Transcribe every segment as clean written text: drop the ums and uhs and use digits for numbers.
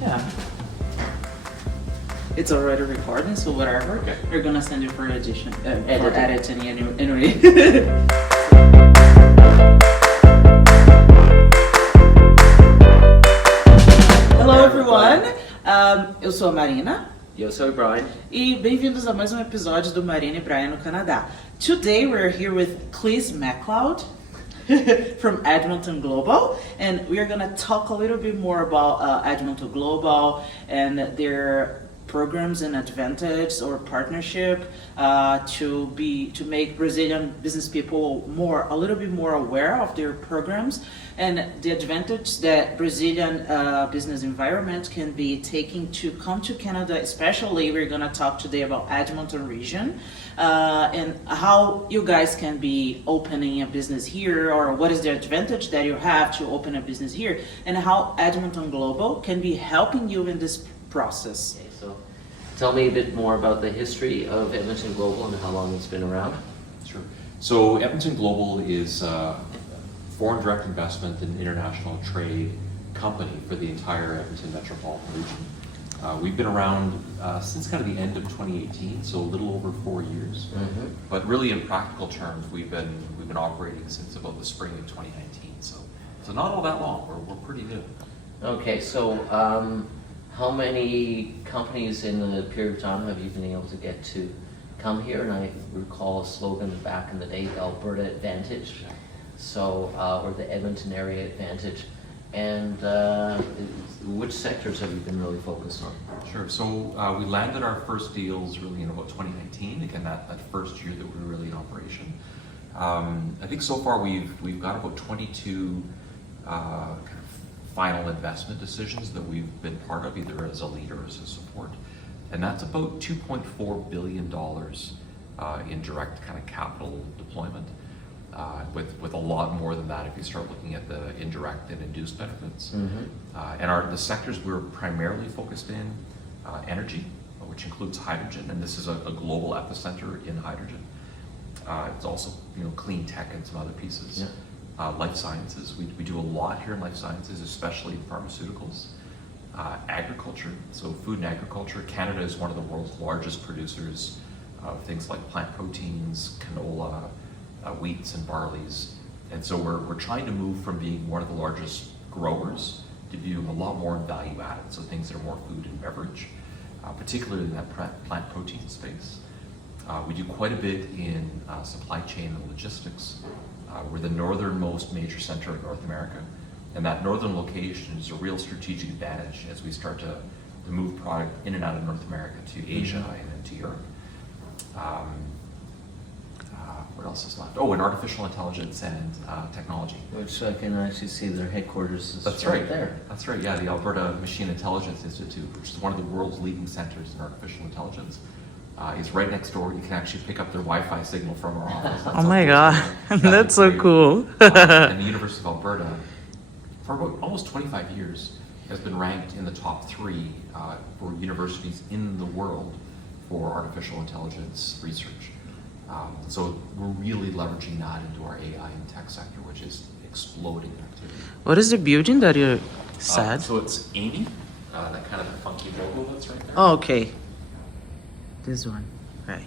Yeah. It's already recording, so whatever. Okay. We're gonna send you for edition, for editing anyway. Hello everyone, eu sou a Marina. E eu sou o Brian. E bem-vindos a mais um episódio do Marina e Brian no Canadá. Today we're here with Chris McLeod from Edmonton Global, and we are going to talk a little bit more about Edmonton Global and their programs and advantage or partnership to make Brazilian business people a little bit more aware of their programs and the advantage that Brazilian business environment can be taking to come to Canada. Especially, we're going to talk today about Edmonton region and how you guys can be opening a business here, or what is the advantage that you have to open a business here, and how Edmonton Global can be helping you in this process. Okay, so tell me a bit more about the history of Edmonton Global and how long it's been around. Sure. So Edmonton Global is a foreign direct investment and international trade company for the entire Edmonton metropolitan region. We've been around since kind of the end of 2018, so a little over 4 years. Mm-hmm. But really, in practical terms, we've been operating since about the spring of 2019. So not all that long. We're pretty new. Okay, so how many companies in the period of time have you been able to get to come here? And I recall a slogan back in the day, the Alberta Advantage, so or the Edmonton Area Advantage. And which sectors have you been really focused on? Sure. So we landed our first deals really in about 2019. Again, that first year that we were really in operation. I think so far we've got about 22 kind of final investment decisions that we've been part of, either as a lead or as a support, and that's about $2.4 billion in direct kind of capital deployment. With a lot more than that if you start looking at the indirect and induced benefits. Mm-hmm. And the sectors we're primarily focused in, energy, which includes hydrogen, and this is a global epicenter in hydrogen. It's also clean tech and some other pieces. Yeah. Life sciences, we do a lot here in life sciences, especially in pharmaceuticals. Agriculture, so food and agriculture. Canada is one of the world's largest producers of things like plant proteins, canola, wheats and barleys, and so we're trying to move from being one of the largest growers to being a lot more in value added, so things that are more food and beverage, particularly in that plant protein space. We do quite a bit in supply chain and logistics. We're the northernmost major center in North America, and that northern location is a real strategic advantage as we start to move product in and out of North America to Asia and into Europe. What else is left? Oh, and artificial intelligence and technology. Which I can actually see their headquarters is That's right right there. That's right, yeah, the Alberta Machine Intelligence Institute, which is one of the world's leading centers in artificial intelligence, is right next door. You can actually pick up their Wi-Fi signal from our office. That's Oh my how god, cool. that's so Great. cool. And the University of Alberta, for about almost 25 years, has been ranked in the top 3 for universities in the world for artificial intelligence research. So we're really leveraging that into our AI and tech sector, which is exploding in activity. What is the building that you said? So it's AMII, that kind of funky logo that's right there. Oh, okay. This one, right.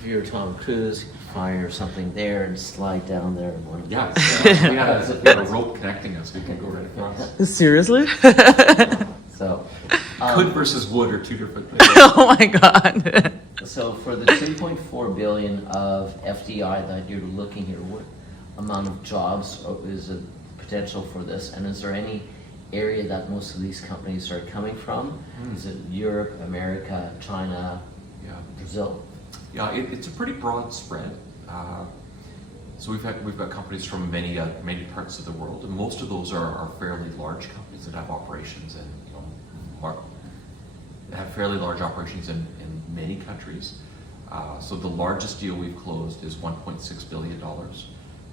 If you're Tom Cruise, you could fire something there and slide down there in one of Yeah, those. we got a rope connecting us. We can go right across. Seriously? So, Could versus would are 2 different things. Oh my god. so for the 2.4 billion of FDI that you're looking here, what amount of jobs is the potential for this? And is there any area that most of these companies are coming from? Is it Europe, America, China, Yeah. Brazil? Yeah, it's a pretty broad spread. So we've got companies from many parts of the world, and most of those are fairly large companies that have operations in fairly large operations in many countries. So the largest deal we've closed is $1.6 billion,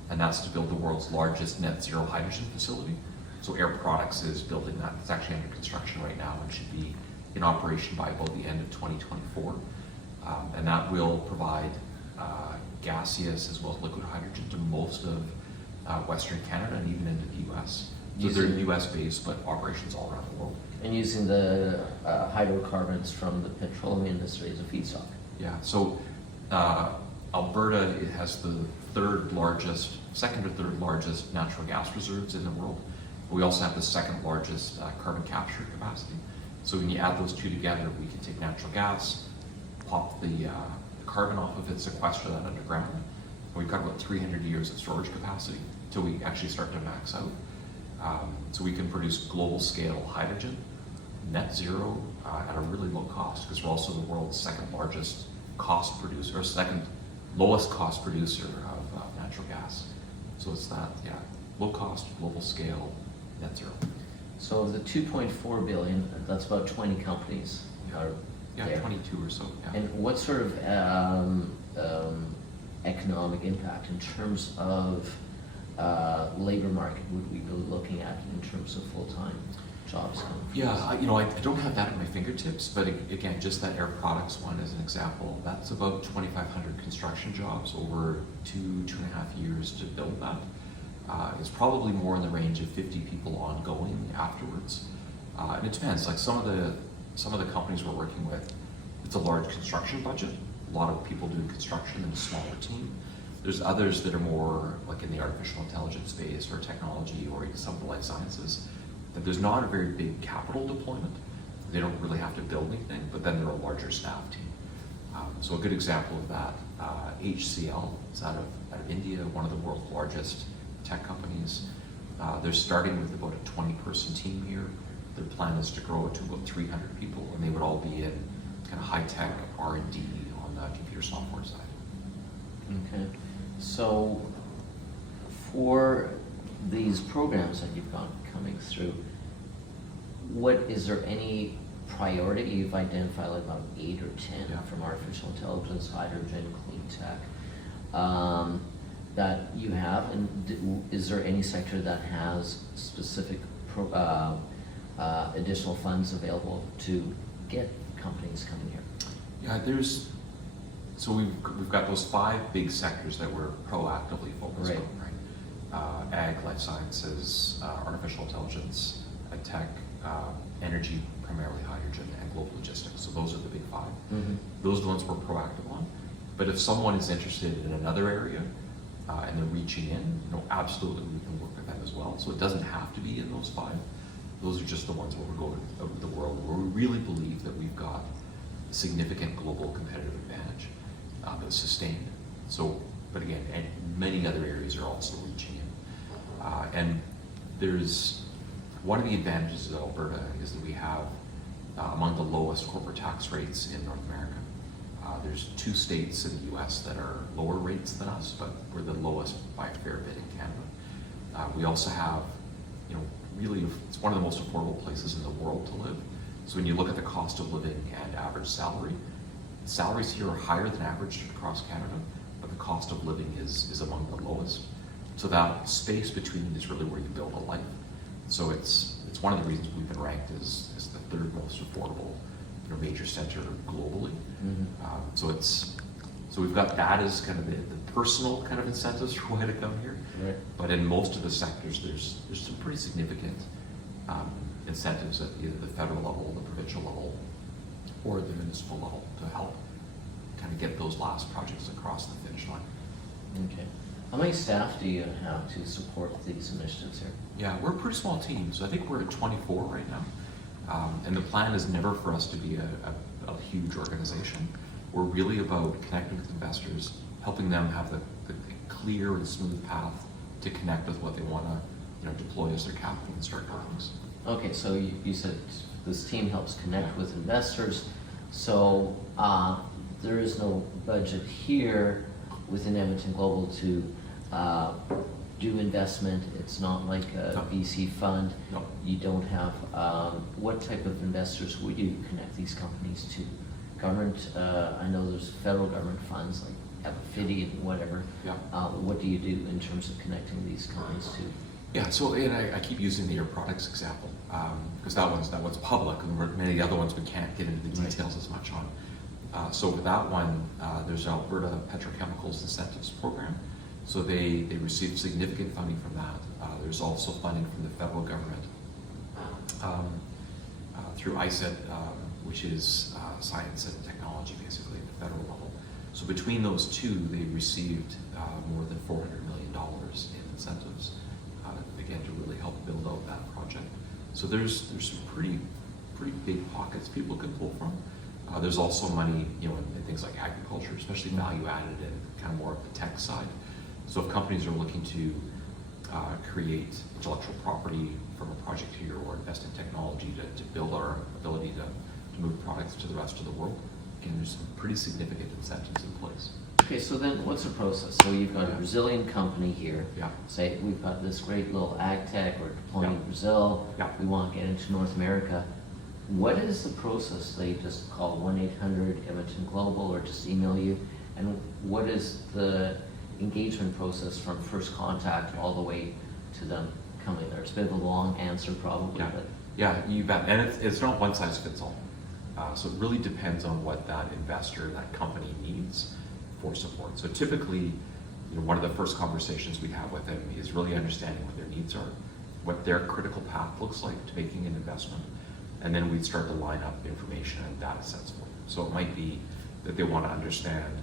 and that's to build the world's largest net zero hydrogen facility. So Air Products is building that. It's actually under construction right now and should be in operation by about the end of 2024. And that will provide gaseous as well as liquid hydrogen to most of Western Canada and even into the US. So they're US based, but operations all around the world. And using the hydrocarbons from the petroleum industry as a feedstock. Yeah, so Alberta, it has the second or third largest natural gas reserves in the world. We also have the second largest carbon capture capacity. So when you add those two together, we can take natural gas, pop the carbon off of it, sequester that underground. And we've got about 300 years of storage capacity until we actually start to max out. So we can produce global scale hydrogen, net zero, at a really low cost, because we're also the world's second largest cost producer, or second lowest cost producer of natural gas. So it's that, yeah, low cost, global scale, net zero. So of the 2.4 billion, that's about 20 companies are there. 22 or so, yeah. And what sort of economic impact in terms of labor market would we be looking at in terms of full-time jobs? Yeah, I don't have that at my fingertips, but again, just that Air Products one as an example, that's about 2,500 construction jobs over 2.5 years to build that. It's probably more in the range of 50 people ongoing afterwards. And it depends, like some of the companies we're working with, it's a large construction budget, a lot of people doing construction in a smaller team. There's others that are more like in the artificial intelligence space or technology or even some of the life sciences, that there's not a very big capital deployment. They don't really have to build anything, but then they're a larger staff team. So a good example of that, HCL is out of India, one of the world's largest tech companies. They're starting with about a 20-person team here. Their plan is to grow it to about 300 people, and they would all be in kind of high-tech R&D on the computer software side. Okay, so for these programs that you've got coming through, is there any priority? You've identified like about 8 or 10 from artificial intelligence, hydrogen, clean tech, that you have, and is there any sector that has specific additional funds available to get companies coming here? Yeah, so we've got those 5 big sectors that we're proactively focused on, right? Ag, life sciences, artificial intelligence, tech, energy, primarily hydrogen, and global logistics. So those are the big 5. Mm-hmm. Those are the ones we're proactive on. But if someone is interested in another area and they're reaching in, absolutely we can work with them as well. So it doesn't have to be in those 5. Those are just the ones where we're going out to the world, where we really believe that we've got a significant global competitive advantage that's sustained. So, but again, and many other areas are also reaching in. And there's one of the advantages of Alberta is that we have among the lowest corporate tax rates in North America. There's 2 states in the US that are lower rates than us, but we're the lowest by a fair bit in Canada. We also have, really, it's one of the most affordable places in the world to live. So when you look at the cost of living and average salary, salaries here are higher than average across Canada, but the cost of living is among the lowest. So that space between is really where you build a life. So it's one of the reasons we've been ranked as the 3rd most affordable major center globally. Mm-hmm. So we've got that as kind of the personal kind of incentives for why to come here. Right. But in most of the sectors, there's some pretty significant incentives at either the federal level, the provincial level, or the municipal level to help kind of get those last projects across the finish line. Okay. How many staff do you have to support these initiatives here? Yeah, we're a pretty small team, so I think we're at 24 right now. And the plan is never for us to be a huge organization. We're really about connecting with investors, helping them have the clear and smooth path to connect with what they want to deploy as their capital and start companies. Okay, so you said this team helps connect with investors. So there is no budget here within Edmonton Global to do investment. It's not like a VC fund. No. You don't have, what type of investors would you connect these companies to? Government, I know there's federal government funds like FIDI and whatever. Yeah. What do you do in terms of connecting these companies to? Yeah, so and I keep using the Air Products example because that one's public, and many other ones we can't get into the details as much on. So with that one, there's an Alberta Petrochemicals Incentives Program. So they received significant funding from that. There's also funding from the federal government. through ISET, which is science and technology, basically, at the federal level. So between those two, they received more than $400 million in incentives, again, to really help build out that project. So there's some pretty big pockets people can pull from. There's also money, in things like agriculture, especially value added and kind of more of the tech side. So if companies are looking to create intellectual property from a project here or invest in technology to build our ability to move products to the rest of the world, again, there's some pretty significant incentives in place. Okay, so then what's the process? So you've got a Brazilian company here. Yeah. Say we've got this great little ag tech, we're deploying in Brazil. Yeah. We want to get into North America. What is the process? They just call 1-800 Edmonton Global or just email you? And what is the engagement process from first contact all the way to them coming there? It's a bit of a long answer probably, Yeah. but Yeah, you bet. And it's not one size fits all. So it really depends on what that investor, that company needs for support. So typically, one of the first conversations we have with them is really understanding what their needs are, what their critical path looks like to making an investment, and then we'd start to line up information and data sets for them. So it might be that they want to understand,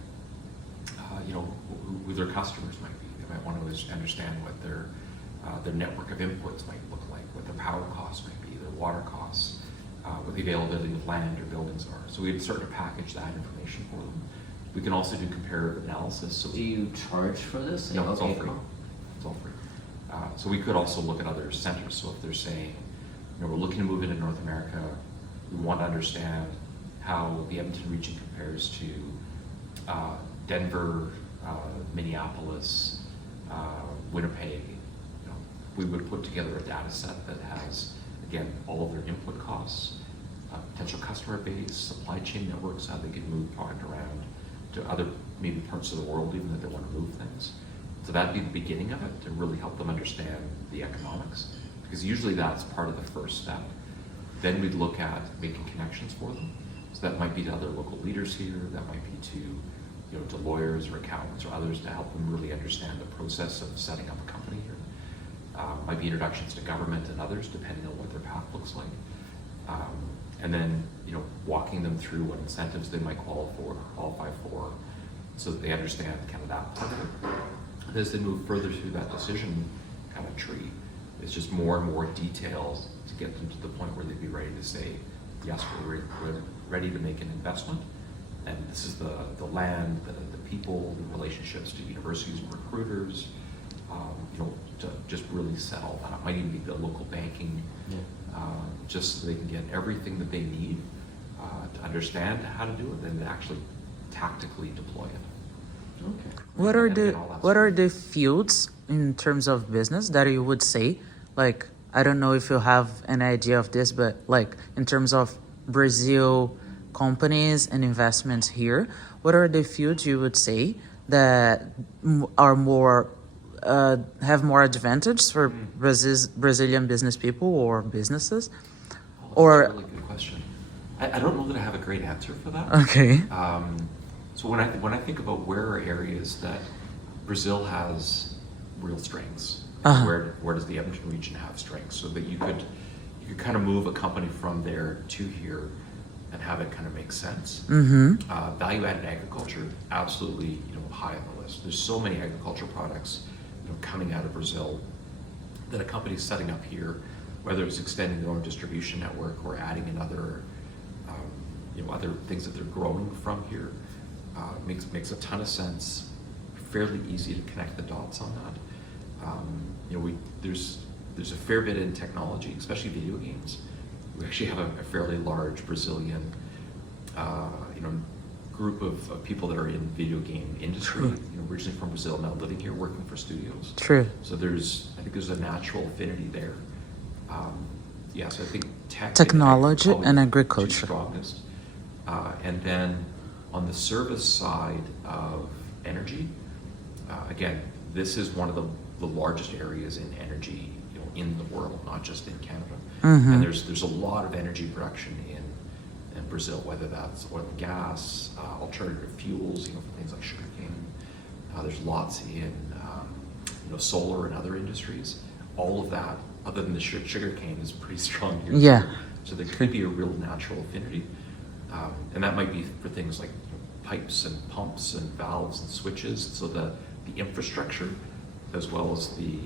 who their customers might be. They might want to understand what their network of inputs might look like, what their power costs might be, their water costs, what the availability of land or buildings are. So we'd start to package that information for them. We can also do comparative analysis. So do you charge for this? no, it's all Okay, free. cool. It's all free. So we could also look at other centers. So if they're saying, we're looking to move into North America, we want to understand how the Edmonton region compares to Denver, Minneapolis, Winnipeg. We would put together a data set that has, again, all of their input costs, potential customer base, supply chain networks, how they can move product around to other maybe parts of the world even that they want to move things. So that'd be the beginning of it, to really help them understand the economics, because usually that's part of the first step. Then we'd look at making connections for them. So that might be to other local leaders here, that might be to lawyers or accountants or others to help them really understand the process of setting up a company here. Might be introductions to government and others, depending on what their path looks like. And then, walking them through what incentives they might qualify for, so that they understand kind of that part of it. And as they move further through that decision kind of tree, it's just more and more details to get them to the point where they'd be ready to say, yes, we're ready to make an investment. And this is the land, the people, the relationships to universities and recruiters, to just really set all that up. Might even be the local banking, just so they can get everything that they need to understand how to do it and actually tactically deploy it. Okay. What are the fields in terms of business that you would say? Like, I don't know if you have an idea of this, but like in terms of Brazil companies and investments here, what are the fields you would say that are more have more advantage for Brazilian business people or businesses? That's a really good question. I don't know that I have a great answer for that. Okay. So when I think about where are areas that Brazil has real strengths, where does the Edmonton region have strengths, so that you could kind of move a company from there to here and have it kind of make sense. Value-added agriculture, absolutely, high on the list. There's so many agricultural products, coming out of Brazil that a company's setting up here, whether it's extending their own distribution network or adding in other things that they're growing from here, makes a ton of sense. Fairly easy to connect the dots on that. There's a fair bit in technology, especially video games. We actually have a fairly large Brazilian, group of people that are in video game industry. Originally from Brazil, now living here, working for studios. True. So I think there's a natural affinity there. So I think technology and two agriculture. strongest. And then on the service side of energy, again, this is one of the largest areas in energy, in the world, not just in Canada. And there's a lot of energy production in Brazil, whether that's oil and gas, alternative fuels, for things like sugarcane. There's lots in solar and other industries. All of that, other than the sugarcane, is pretty strong here. Yeah. So there could be a real natural affinity. And that might be for things like pipes and pumps and valves and switches. So the infrastructure, as well as the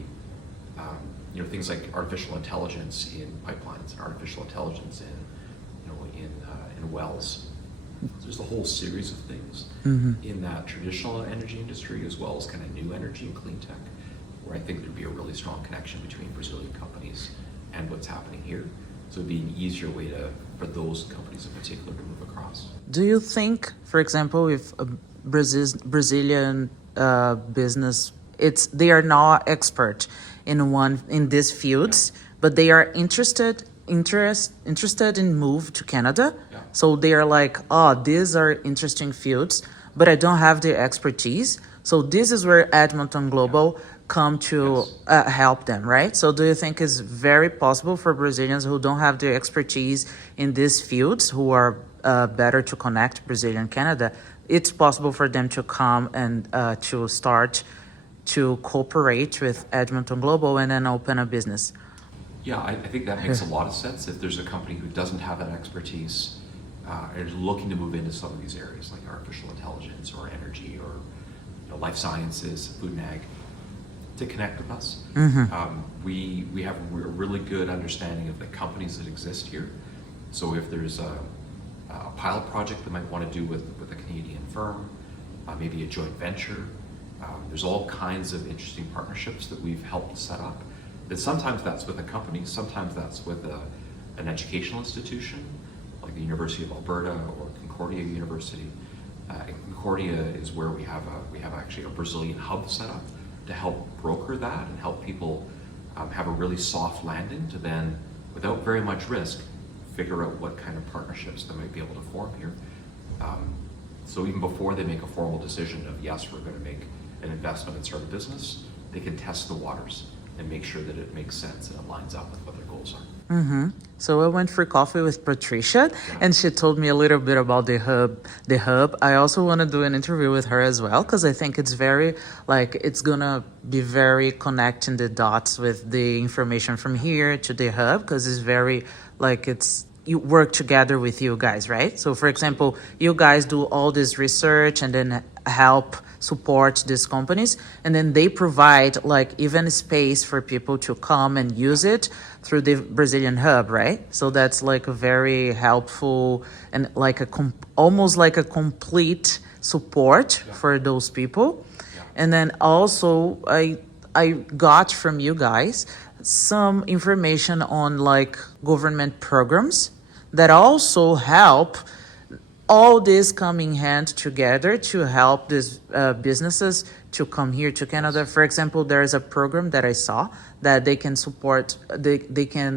things like artificial intelligence in pipelines and artificial intelligence in wells. There's a whole series of things in that traditional energy industry, as well as kind of new energy and clean tech, where I think there'd be a really strong connection between Brazilian companies and what's happening here. So it'd be an easier way for those companies in particular to move across. Do you think, for example, if a Brazilian business, they are not expert in these fields, but they are interested in move to Canada. Yeah. So they are like, these are interesting fields, but I don't have the expertise. So this is where Edmonton Global come to help them, right? So do you think it's very possible for Brazilians who don't have the expertise in these fields, who are better to connect Brazil and Canada, it's possible for them to come and to start to cooperate with Edmonton Global and then open a business? Yeah, I think that makes a lot of sense. If there's a company who doesn't have that expertise and is looking to move into some of these areas like artificial intelligence or energy or life sciences, food and ag, to connect with us. We have a really good understanding of the companies that exist here. So if there's a pilot project that might want to do with a Canadian firm, maybe a joint venture, there's all kinds of interesting partnerships that we've helped set up. And sometimes that's with a company, sometimes that's with an educational institution, like the University of Alberta or Concordia University. Concordia is where we have actually a Brazilian hub set up to help broker that and help people have a really soft landing to then, without very much risk, figure out what kind of partnerships they might be able to form here. So even before they make a formal decision of, yes, we're going to make an investment and start a business, they can test the waters and make sure that it makes sense and it lines up with what their goals are. So I went for coffee with Patricia, and she told me a little bit about the hub. I also want to do an interview with her as well, because I think it's it's gonna be very connecting the dots with the information from here to the hub, because it's very you work together with you guys, right? So for example, you guys do all this research and then help support these companies, and then they provide even space for people to come and use it through the Brazilian hub, right? So that's a very helpful and almost like a complete support for those people. And then also I got from you guys some information on government programs that also help all this coming hand together to help these businesses to come here to Canada. For example, there is a program that I saw that they can support, they can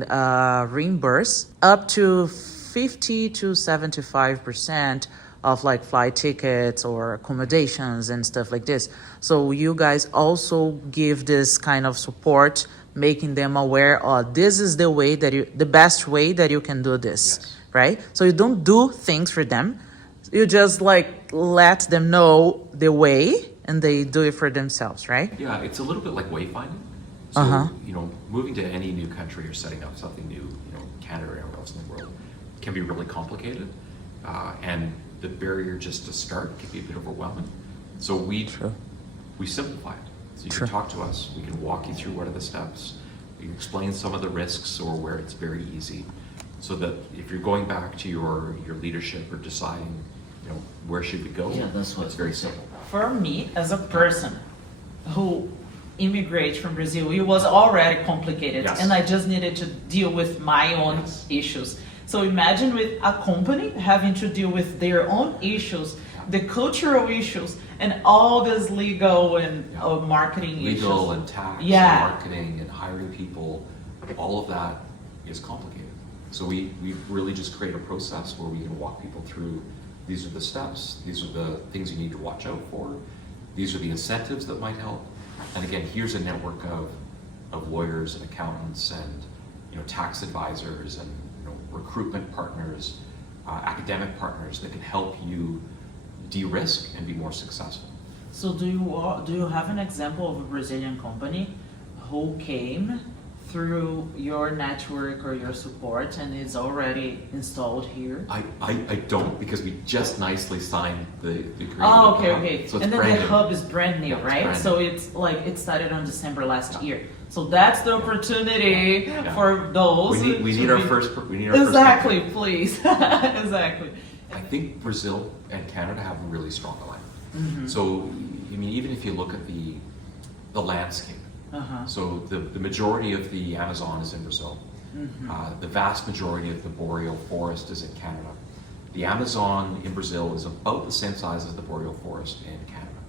reimburse up to 50 to 75% of flight tickets or accommodations and stuff like this. So you guys also give this kind of support, making them aware, this is the best way that you can do this. Yes. Right? So you don't do things for them. You just let them know the way and they do it for themselves, right? Yeah, it's a little bit like wayfinding. So, moving to any new country or setting up something new, Canada or anywhere else in the world, can be really complicated. And the barrier just to start can be a bit overwhelming. So we simplify it. So you can talk to us, we can walk you through what are the steps, we can explain some of the risks or where it's very easy. So that if you're going back to your leadership or deciding, where should we go, it's very simple. For me, as a person who immigrated from Brazil, it was already complicated, and I just needed to deal with my own issues. So imagine with a company having to deal with their own issues, the cultural issues, and all this legal and marketing issues. Legal and tax and marketing and hiring people, all of that is complicated. So we really just create a process where we can walk people through, these are the steps, these are the things you need to watch out for, these are the incentives that might help. And again, here's a network of lawyers and accountants and tax advisors and recruitment partners, academic partners that can help you de-risk and be more successful. So do you have an example of a Brazilian company who came through your network or your support and it's already installed here? I don't, because we just nicely signed the agreement. Oh, with the okay. hub. So it's And then brand the new. hub is brand new, Yeah, it's right? brand So new. it's like it started on December last year. So that's the opportunity Yeah. for those. We to need our be- first. We need our Exactly, first. please. Exactly. I think Brazil and Canada have a really strong alignment. Mm-hmm. So, I mean, even if you look at the landscape, Uh-huh. so the majority of the Amazon is in Brazil. Mm-hmm. The vast majority of the boreal forest is in Canada. The Amazon in Brazil is about the same size as the boreal forest in Canada.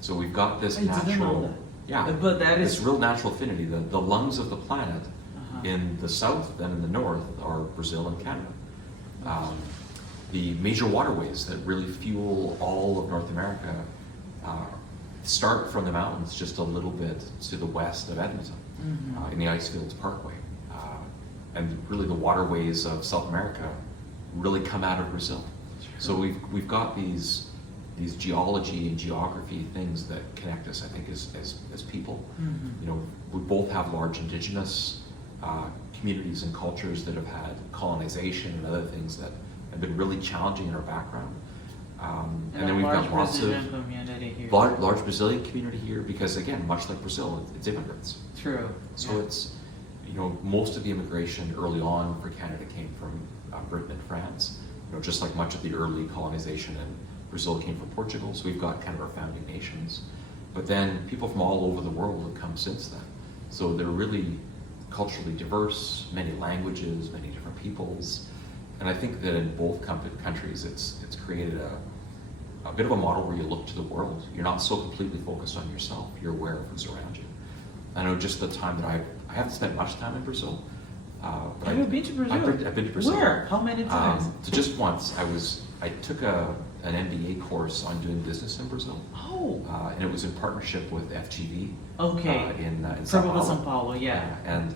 So we've got this I didn't natural, know that. yeah, But that this is- real natural affinity. The lungs of the planet Uh-huh. in the south and in the north are Brazil and Canada. The major waterways that really fuel all of North America start from the mountains just a little bit to the west of Edmonton, in the Icefields Parkway. And really the waterways of South America really come out of Brazil. So we've got these geology and geography things that connect us, I think, as people. You know, we both have large indigenous communities and cultures that have had colonization and other things that have been really challenging in our background. And then we've got lots of Brazilian community here. large Brazilian community here because, again, much like Brazil, it's immigrants. True. So Yeah. it's, you know, most of the immigration early on for Canada came from Britain and France. You know, just like much of the early colonization in Brazil came from Portugal. So we've got kind of our founding nations. But then people from all over the world have come since then. So they're really culturally diverse, many languages, many different peoples. And I think that in both countries, it's created a bit of a model where you look to the world. You're not so completely focused on yourself. You're aware of what's around you. I know just the time that I haven't spent much time in Brazil. But Have you been to Brazil? I've been to Brazil. Where? How many times? So just once. I took an MBA course on doing business in Brazil. Oh. And it was in partnership with FGV. Okay. In São Probably Paulo. São Paulo, yeah. And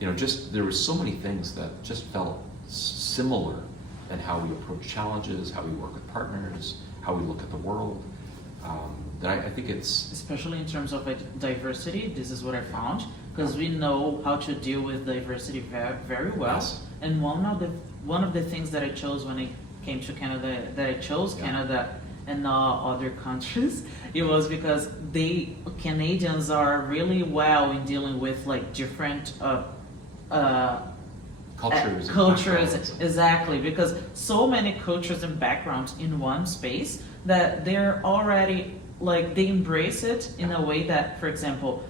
you know, just there was so many things that just felt similar in how we approach challenges, how we work with partners, how we look at the world. That I think it's Especially in terms of diversity, this is what I found, because we know how to deal with diversity very, very well. Yes. And one of the things that I chose when I came to Canada, that I chose Canada and not other countries, it was because Canadians are really well in dealing with like different cultures. and cultures, backgrounds. exactly, because so many cultures and backgrounds in one space that they're already like they embrace it in a way that, for example,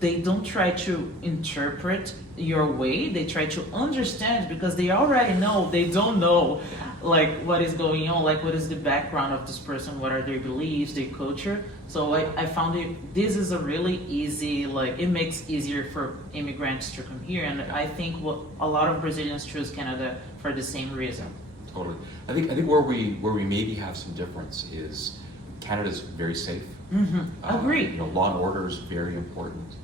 they don't try to interpret your way, they try to understand because they already know they don't know like what is going on, like what is the background of this person, what are their beliefs, their culture. So I found this is a really easy, like it makes easier for immigrants to come here, and I think what a lot of Brazilians choose Canada for the same reason. Totally. I think where we maybe have some difference is Canada's very safe. Agree. You know, law and order is very important.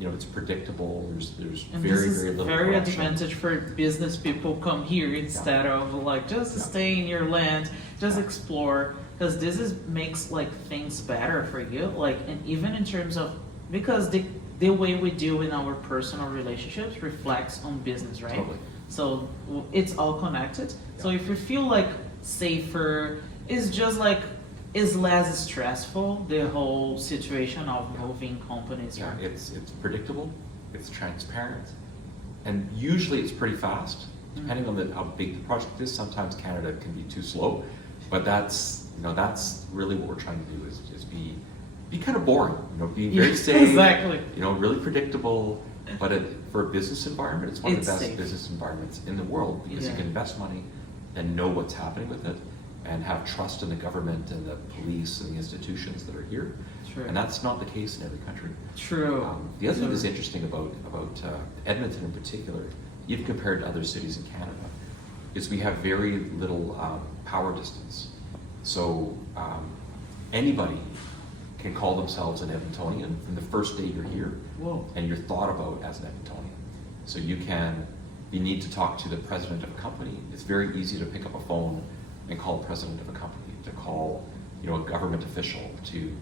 You know, it's predictable. There's And very this is very little very corruption. advantage for business people come here instead of like just stay in your land, just explore, because makes like things better for you. Like, and even in terms of because the way we deal in our personal relationships reflects on business, right? Totally. So it's all connected. So if you feel like safer, it's just like is less stressful, the whole situation of moving companies. Yeah, Right? it's predictable, it's transparent, and usually it's pretty fast. Depending on how big the project is, sometimes Canada can be too slow, but that's really what we're trying to do is be kind of boring, you know, be very safe, Exactly. you know, really predictable. But for a business environment, it's one of the It's best safe. business environments in the world because you Yeah. can invest money and know what's happening with it and have trust in the government and the police and the institutions that are here. True. And that's not the case in every country. True. The other thing that's interesting about Edmonton in particular, even compared to other cities in Canada, is we have very little power distance. So anybody can call themselves an Edmontonian from the first day you're here, Whoa. and you're thought about as an Edmontonian. So you need to talk to the president of a company. It's very easy to pick up a phone and call the president of a company, to call, you know, a government official, to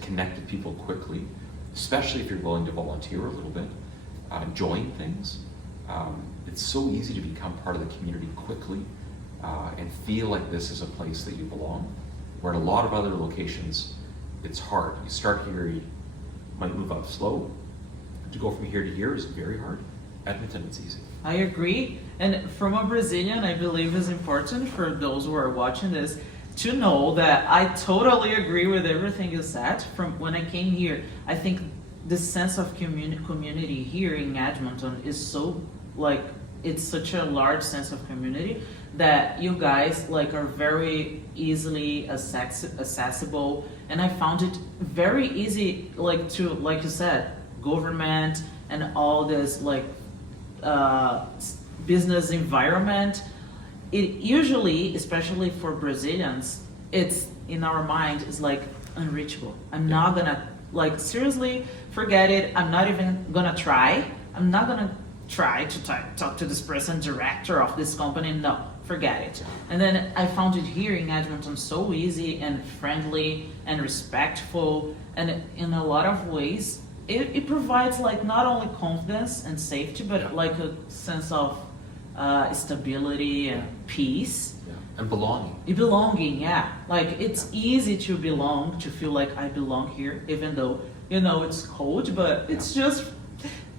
connect with people quickly, especially if you're willing to volunteer a little bit. enjoying things. It's so easy to become part of the community quickly and feel like this is a place that you belong. Where in a lot of other locations, it's hard. You start here, you might move up slow. To go from here to here is very hard. Edmonton, it's easy. I agree. And from a Brazilian, I believe it's important for those who are watching this to know that I totally agree with everything you said. From when I came here, I think the sense of community here in Edmonton is so, like, it's such a large sense of community that you guys like are very easily accessible, and I found it very easy, like to, like you said, government and all this like business environment. It usually, especially for Brazilians, it's in our mind is like unreachable. I'm not gonna, like, seriously forget it. I'm not even gonna try. I'm not gonna try to talk to this person, director of this company. No, forget it. And then I found it here in Edmonton so easy and friendly and respectful, and in a lot of ways it provides like not only confidence and safety, but like a sense of stability and peace. Yeah. And belonging. Belonging, yeah. Like it's easy to belong, to feel like I belong here, even though, you know, it's cold, but it's just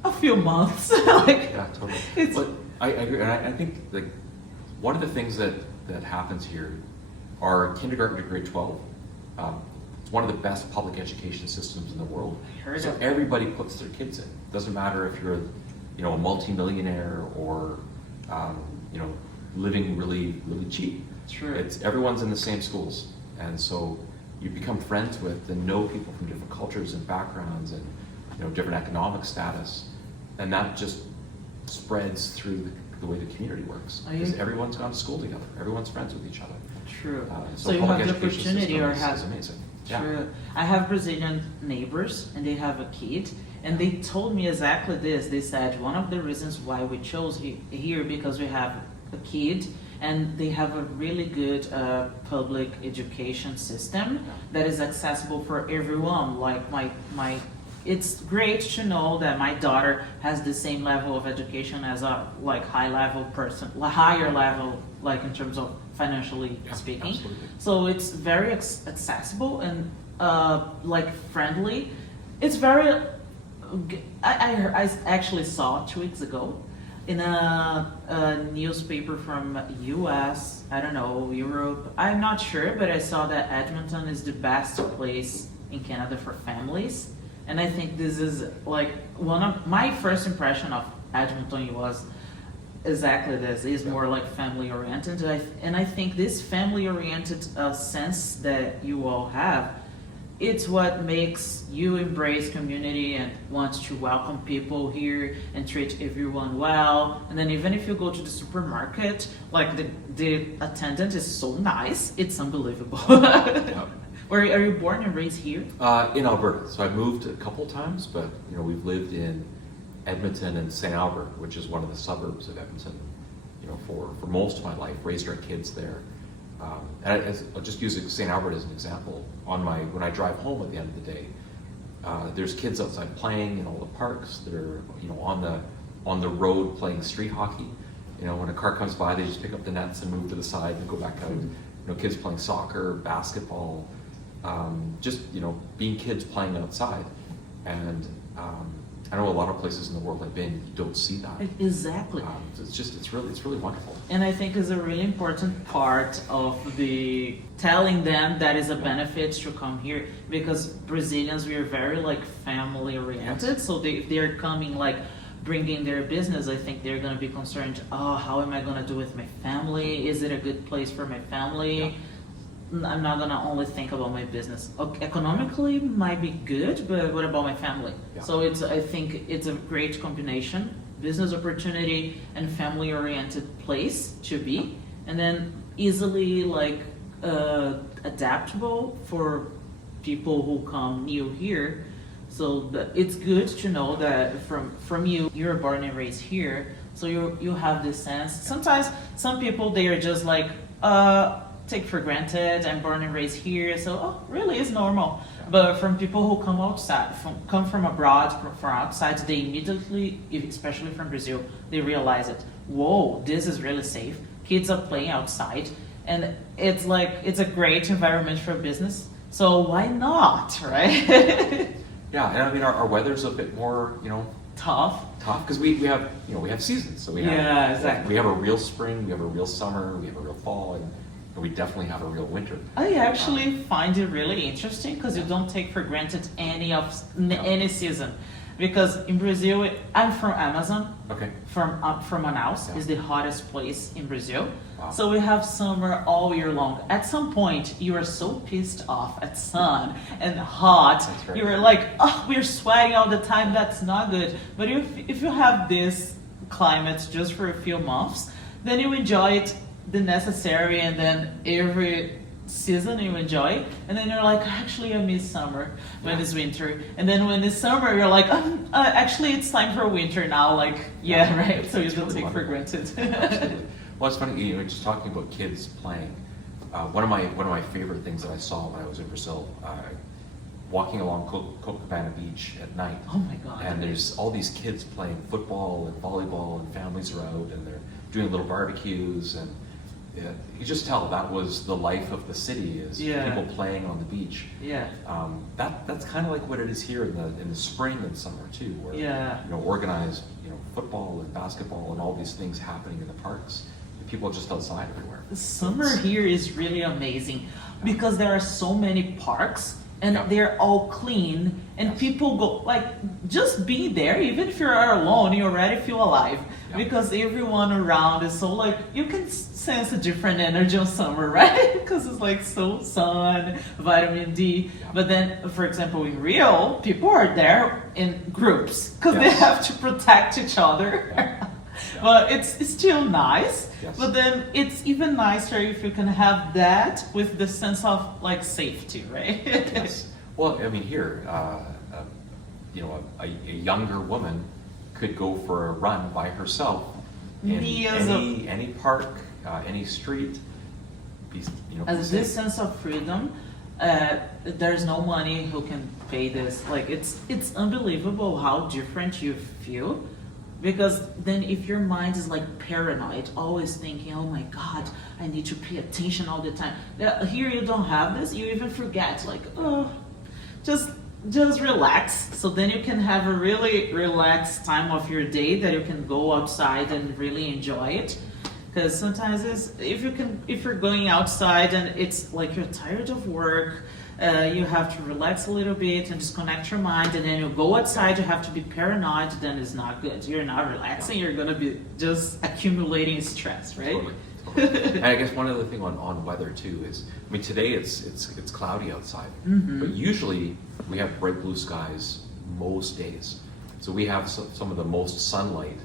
a few months. Like, yeah, totally. It's, but I agree, and I think like one of the things that happens here are kindergarten to grade 12. It's one of the best public education systems in the world. So everybody puts their kids in. Doesn't matter if you're, you know, a multimillionaire or, you know, living really, really cheap. True. It's everyone's in the same schools, and so you become friends with and know people from different cultures and backgrounds and, you know, different economic status, and that just spreads through the way the community works. Because everyone's gone to school together. Everyone's friends with each other. True. So you public have the education opportunity or system have is amazing. True. Yeah. I have Brazilian neighbors and they have a kid, and they told me exactly this. They said one of the reasons why we chose here because we have a kid and they have a really good public education system that is accessible for everyone. Like it's great to know that my daughter has the same level of education as a like higher level, like in terms of financially speaking. Absolutely. So it's very accessible and like friendly. It's very. I actually saw 2 weeks ago in a newspaper from US, I don't know, Europe, I'm not sure, but I saw that Edmonton is the best place in Canada for families. And I think this is like one of my first impression of Edmonton was exactly this. Is more like family oriented, and I think this family oriented sense that you all have, it's what makes you embrace community and want to welcome people here and treat everyone well. And then even if you go to the supermarket, like the attendant is so nice, it's unbelievable. Yeah. Are you born and raised here? In Alberta. So I moved a couple times, but you know we've lived in Edmonton and St. Albert, which is one of the suburbs of Edmonton, you know, for most of my life. Raised our kids there. And I'll just use St. Albert as an example. When I drive home at the end of the day, there's kids outside playing in all the parks. They're, you know, on the road playing street hockey. You know, when a car comes by, they just pick up the nets and move to the side and go back out. You know, kids playing soccer, basketball, just, you know, being kids playing outside. And I know a lot of places in the world I've been, you don't see that. Exactly. It's really wonderful. And I think it's a really important part of the telling them that is a benefit to come here, because Brazilians, we are very like family oriented. Yes. So if they're coming like bringing their business, I think they're going to be concerned, oh, how am I going to do with my family? Is it a good place for my family? Yeah. I'm not gonna only think about my business. Economically might be good, but what about my family? Yeah. So I think it's a great combination, business opportunity and family-oriented place to be, and then easily like adaptable for people who come new here. So it's good to know that from you're born and raised here, so you have this sense. Sometimes some people, they are just like take for granted. I'm born and raised here, so really it's normal. But from people who come outside, come from abroad, from outside, they immediately, especially from Brazil, they realize it. Whoa, this is really safe. Kids are playing outside, and it's a great environment for business. So why not, right? Yeah, and I mean our weather's a bit more, Tough. because we have we have seasons. So we have Exactly. we have a real spring, we have a real summer, we have a real fall, and we definitely have a real winter. I actually find it really interesting because you don't take for granted any season. Because in Brazil, I'm from Amazon, Okay. from Manaus, Yeah. is the hottest place in Brazil. Wow. So we have summer all year long. At some point, you are so pissed off at sun and hot. That's right. You're like, we're sweating all the time. That's not good. But if you have this climate just for a few months, then you enjoy it the necessary, and then every season you enjoy, and then you're like, actually I miss summer when it's winter, and then when it's summer you're like, actually it's time for winter now, like right, so you don't really take for wonderful. granted. Absolutely. Well, it's funny, just talking about kids playing. One of my favorite things that I saw when I was in Brazil, walking along Copacabana Beach at night. Oh my god. And there's all these kids playing football and volleyball, and families are out and they're doing little barbecues, and you just tell that was the life of the city, is people playing on the beach. That's kind of like what it is here in the spring and summer too, where organized football and basketball and all these things happening in the parks. People are just outside everywhere. The summer here is really amazing because there are so many parks, and they're all clean, and people go, just be there, even if you're alone, you already feel alive, because everyone around is so you can sense a different energy on summer, right? Because it's so sun, vitamin D. But then, for example, in Rio, people are there in groups because they have to protect each other. But it's still nice. Yes. But then it's even nicer if you can have that with the sense of safety, right? Yes. Well, I mean, here, a younger woman could go for a run by herself in any park, any street. As this sense of freedom, there's no money who can pay this. It's unbelievable how different you feel. Because then if your mind is paranoid, always thinking, oh my God, I need to pay attention all the time. Here you don't have this, you even forget, just relax. So then you can have a really relaxed time of your day that you can go outside and really enjoy it. Because sometimes if you're going outside and it's you're tired of work, you have to relax a little bit and disconnect your mind, and then you go outside, you have to be paranoid, then it's not good. You're not relaxing, you're going to be just accumulating stress, right? Totally. And I guess one other thing on weather too is, today it's cloudy outside, but usually we have bright blue skies most days. So we have some of the most sunlight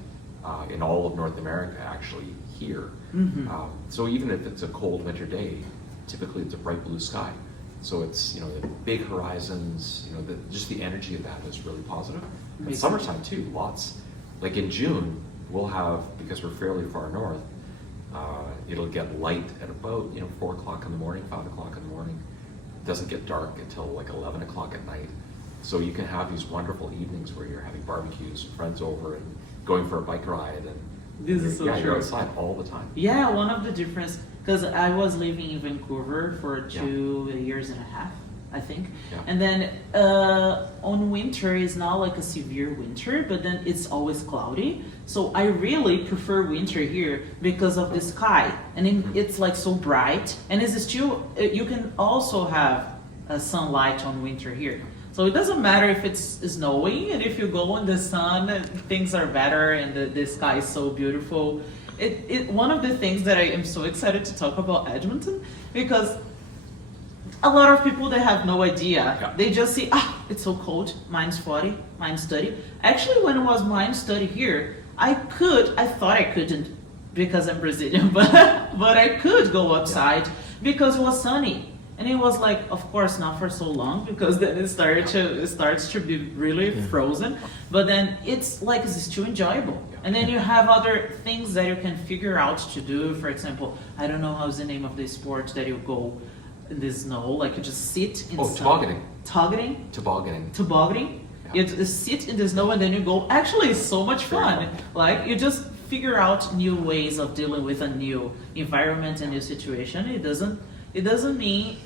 in all of North America actually here. So even if it's a cold winter day, typically it's a bright blue sky. So it's, the big horizons, just the energy of that is really positive. And summertime too, lots. Like in June, we'll have, because we're fairly far north, it'll get light at about, 4 o'clock in the morning, 5 o'clock in the morning. It doesn't get dark until 11 o'clock at night. So you can have these wonderful evenings where you're having barbecues, friends over, and going for a bike ride. And this is so true. You're outside all the time. Yeah, one of the difference, because I was living in Vancouver for 2 years and a half, I think. And then on winter is not a severe winter, but then it's always cloudy. So I really prefer winter here because of the sky, and it's so bright, and it's still, you can also have sunlight on winter here. So it doesn't matter if it's snowing, and if you go in the sun, things are better, and the sky is so beautiful. One of the things that I am so excited to talk about Edmonton, because a lot of people, they have no idea. They just see, it's so cold, -40, -30. Actually, when it was -30 here, I thought I couldn't because I'm Brazilian, but I could go outside because it was sunny. And it was like, of course, not for so long, because then it starts to be really frozen. But then it's like it's still enjoyable. And then you have other things that you can figure out to do. For example, I don't know how's the name of the sport that you go in the snow, like you just sit in tobogganing. Tobogganing. Yeah. You just sit in the snow and then you go. Actually, it's so much fun. Like you just figure out new ways of dealing with a new environment, a new situation. It doesn't mean,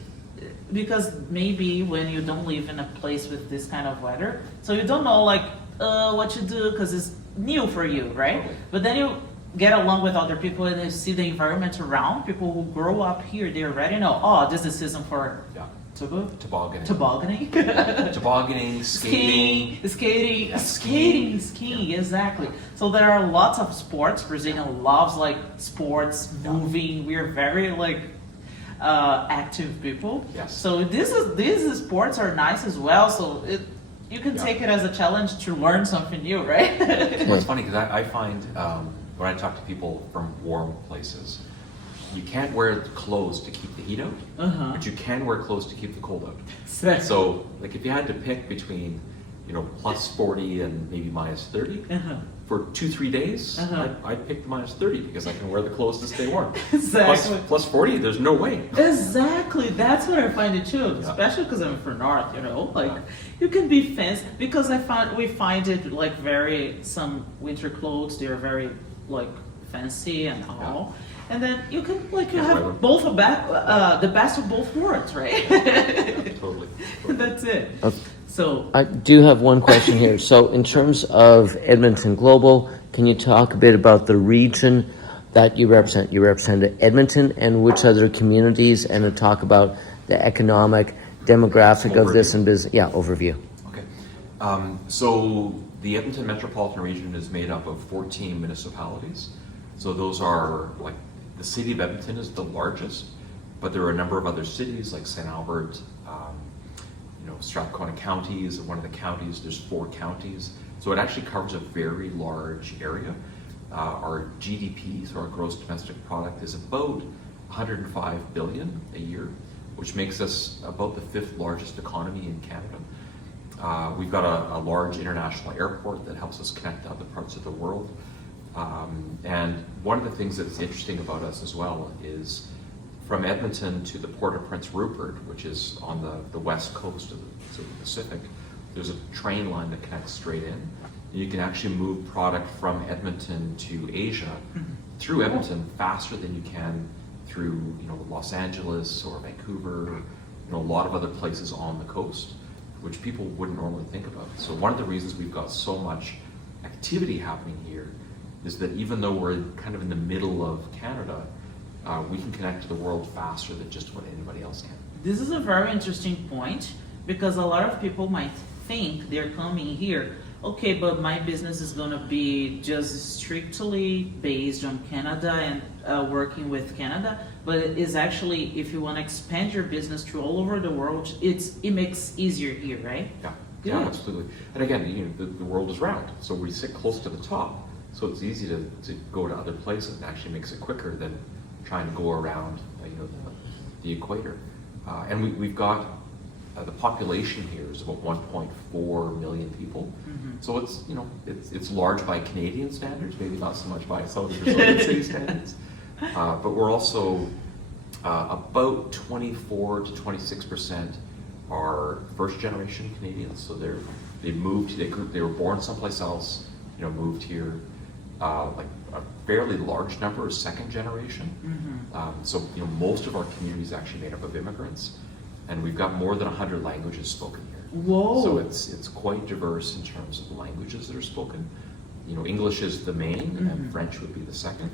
because maybe when you don't live in a place with this kind of weather, so you don't know like what to do because it's new for you, right? Totally. But then you get along with other people and you see the environment around. People who grow up here, they already know, oh, this is season for Tobogganing. Tobogganing, skating, exactly. So there are lots of sports. Brazilian loves like sports, moving. We are very like active people. Yes. So these sports are nice as well. So you can take it as a challenge to learn something new, right? Well, it's funny because I find when I talk to people from warm places, you can't wear clothes to keep the heat out, but you can wear clothes to keep the cold out. Exactly. So, like, if you had to pick between, plus 40 and maybe minus 30 for 2-3 days, I'd pick the minus 30 because I can wear the clothes to stay warm. Exactly. Plus 40, there's no way. Exactly. That's what I find it too, especially because I'm from North. Like you can be fancy because we find it like some winter clothes. They are very like fancy and all. And then you can have both the best of both worlds, right? Totally. That's it. So I do have one question here. So in terms of Edmonton Global, can you talk a bit about the region that you represent? You represent Edmonton and which other communities, and to talk about the economic demographic of this and business. Yeah, overview. Okay. So the Edmonton metropolitan region is made up of 14 municipalities. So those are like, the city of Edmonton is the largest, but there are a number of other cities like St. Albert, Strathcona County is one of the counties. There's 4 counties. So it actually covers a very large area. Our GDP, so our gross domestic product, is about 105 billion a year, which makes us about the 5th largest economy in Canada. We've got a large international airport that helps us connect to other parts of the world. And one of the things that's interesting about us as well is from Edmonton to the port of Prince Rupert, which is on the west coast of the Pacific, there's a train line that connects straight in. And you can actually move product from Edmonton to Asia through Edmonton faster than you can through Los Angeles or Vancouver, a lot of other places on the coast, which people wouldn't normally think about. So one of the reasons we've got so much activity happening here is that even though we're kind of in the middle of Canada, we can connect to the world faster than just what anybody else can. this is a very interesting point, because a lot of people might think they're coming here, okay, but my business is going to be just strictly based on Canada and working with Canada, but it is actually, if you want to expand your business to all over the world, it makes easier here, right? Yeah, Good. yeah, absolutely. And again, the world is round, so we sit close to the top, so it's easy to go to other places, and actually makes it quicker than trying to go around the equator. And we've got the population here is about 1.4 million people. Mm-hmm. So it's large by Canadian standards, maybe not so much by Southern Brazilian city standards. But we're also about 24 to 26% are first generation Canadians. So they were born someplace else, moved here. Like a fairly large number is second generation. Mm-hmm. So most of our community is actually made up of immigrants. And we've got more than 100 languages spoken here. Whoa! So it's quite diverse in terms of the languages that are spoken. English is the main, mm-hmm. and French would be the second.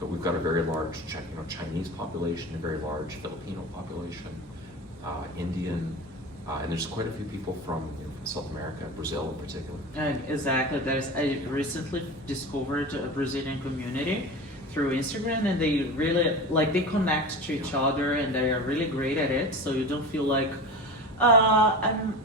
But we've got a very large, Chinese population, a very large Filipino population, Indian, and there's quite a few people from South America, Brazil in particular. Exactly. I recently discovered a Brazilian community through Instagram, and they really they connect to each other, and they are really great at it. So you don't feel like I'm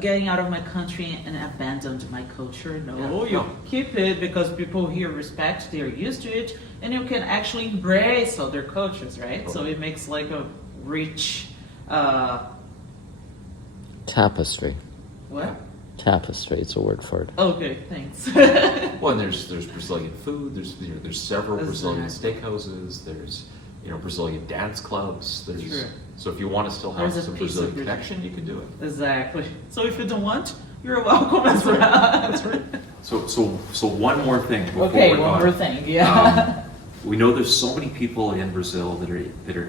getting out of my country and abandoned my culture. No, you keep it, because people here respect, they're used to it, and you can actually embrace other cultures, right? So it makes like a rich Tapestry. What? Tapestry, it's a word for it. Okay, thanks. Well, and there's Brazilian food. There's several Brazilian Exactly. steakhouses. There's Brazilian dance clubs. True. So if you want to still have There's a some piece of Brazilian Brazil. connection, you can do it. Exactly. So if you don't want, you're welcome as well. That's right. So one more thing. Before Okay, we're one gone. more thing. Yeah. We know there's so many people in Brazil that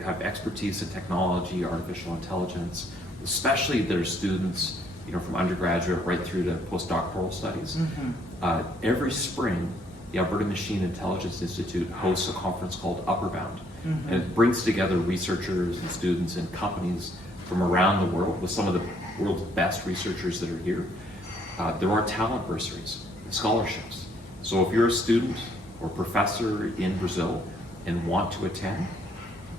have expertise in technology, artificial intelligence, especially their students, from undergraduate right through to postdoctoral studies. Every spring, the Alberta Machine Intelligence Institute hosts a conference called Upperbound, and it brings together researchers and students and companies from around the world with some of the world's best researchers that are here. There are talent bursaries, scholarships. So if you're a student or professor in Brazil and want to attend,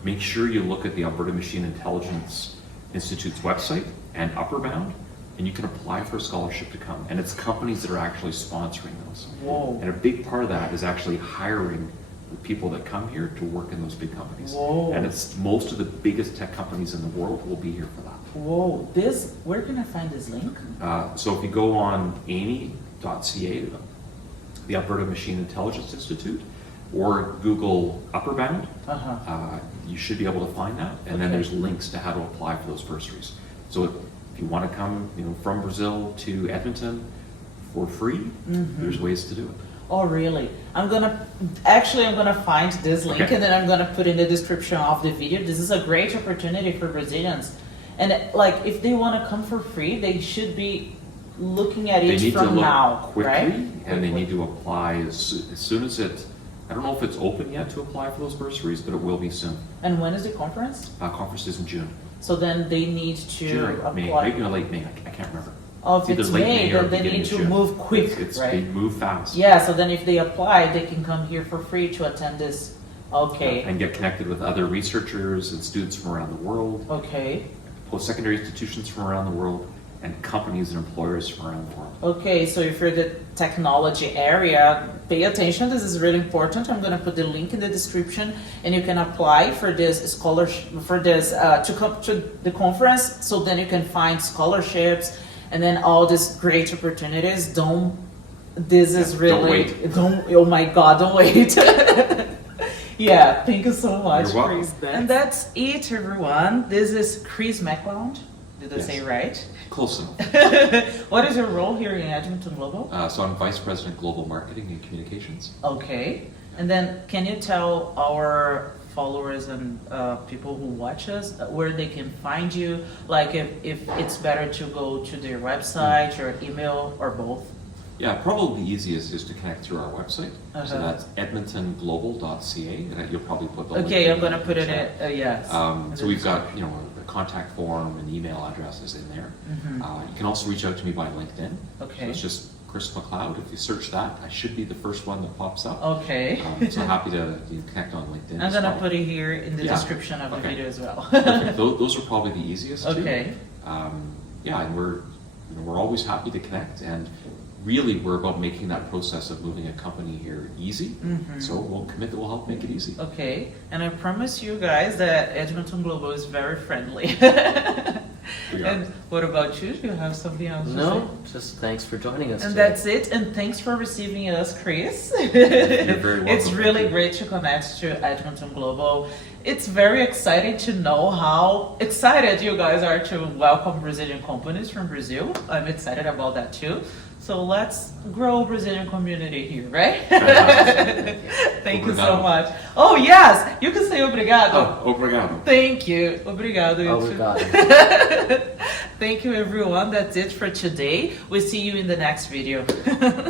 make sure you look at the Alberta Machine Intelligence Institute's website and Upperbound, and you can apply for a scholarship to come. And it's companies that are actually sponsoring those. Whoa. And a big part of that is actually hiring the people that come here to work in those big companies. Whoa. And it's most of the biggest tech companies in the world will be here for that. Whoa. Where can I find this link? So if you go on AMII.ca, the Alberta Machine Intelligence Institute, or Google Upperbound, you should be able to find that. And then Okay. there's links to how to apply for those bursaries. So if you want to come, from Brazil to Edmonton for free, there's ways to do it. Oh, really? I'm gonna find this link Okay. and then I'm gonna put in the description of the video. This is a great opportunity for Brazilians. And if they want to come for free, they should be looking at They it need to from look now, quickly, right? and they need to apply as soon as it. I don't know if it's open yet to apply for those bursaries, but it will be soon. And when is the conference? Conference is in June. So then they need to June, May, apply. maybe late May. I can't remember. Oh, if either it's late May, or then they beginning need of to June. move quick, They right? move fast. Yeah, so then if they apply, they can come here for free to attend this. Okay. And get connected with other researchers and students from around the world, Okay. post-secondary institutions from around the world, and companies and employers from around the world. Okay, so if you're the technology area, pay attention. This is really important. I'm going to put the link in the description, and you can apply for this scholarship, to come to the conference. So then you can find scholarships, and then all these great opportunities. Oh my God, don't wait. Yeah, thank you so much, You're welcome. Chris. And that's it, everyone. This is Chris McLeod. Did I Yes. say right? Close enough. What is your role here in Edmonton Global? So I'm Vice-President Global Marketing and Communications. Okay. And then can you tell our followers and people who watch us where they can find you? Like if it's better to go to their website or email or both? Yeah, probably the easiest is to connect through our website. So that's edmontonglobal.ca, and you'll probably put the link Okay, in I'm going to the put it chat. in, yes. So we've got, a contact form and email addresses in there. You can also reach out to me by LinkedIn. Okay. So it's just Chris McLeod. If you search that, I should be the first one that pops up. Okay. So happy to connect on LinkedIn. I'm as going to well. put it here in the Yeah. description of the Okay. video as well. Perfect. Those are probably the easiest too. Okay. And we're always happy to connect, and really we're about making that process of moving a company here easy. So we'll commit that we'll help make it easy. Okay, and I promise you guys that Edmonton Global is very friendly. We are. And what about you? Do you have something else to say? No, just thanks for joining us And today. that's it, and thanks for receiving us, Chris. You're very welcome. It's really Thank you. great to connect to Edmonton Global. It's very exciting to know how excited you guys are to welcome Brazilian companies from Brazil. I'm excited about that too. So let's grow Brazilian community here, right? Thank you so Obrigado. much. Oh yes, you can say obrigado. Obrigado. Thank you. Obrigado. Obrigado. Thank you, everyone. That's it for today. We'll see you in the next video.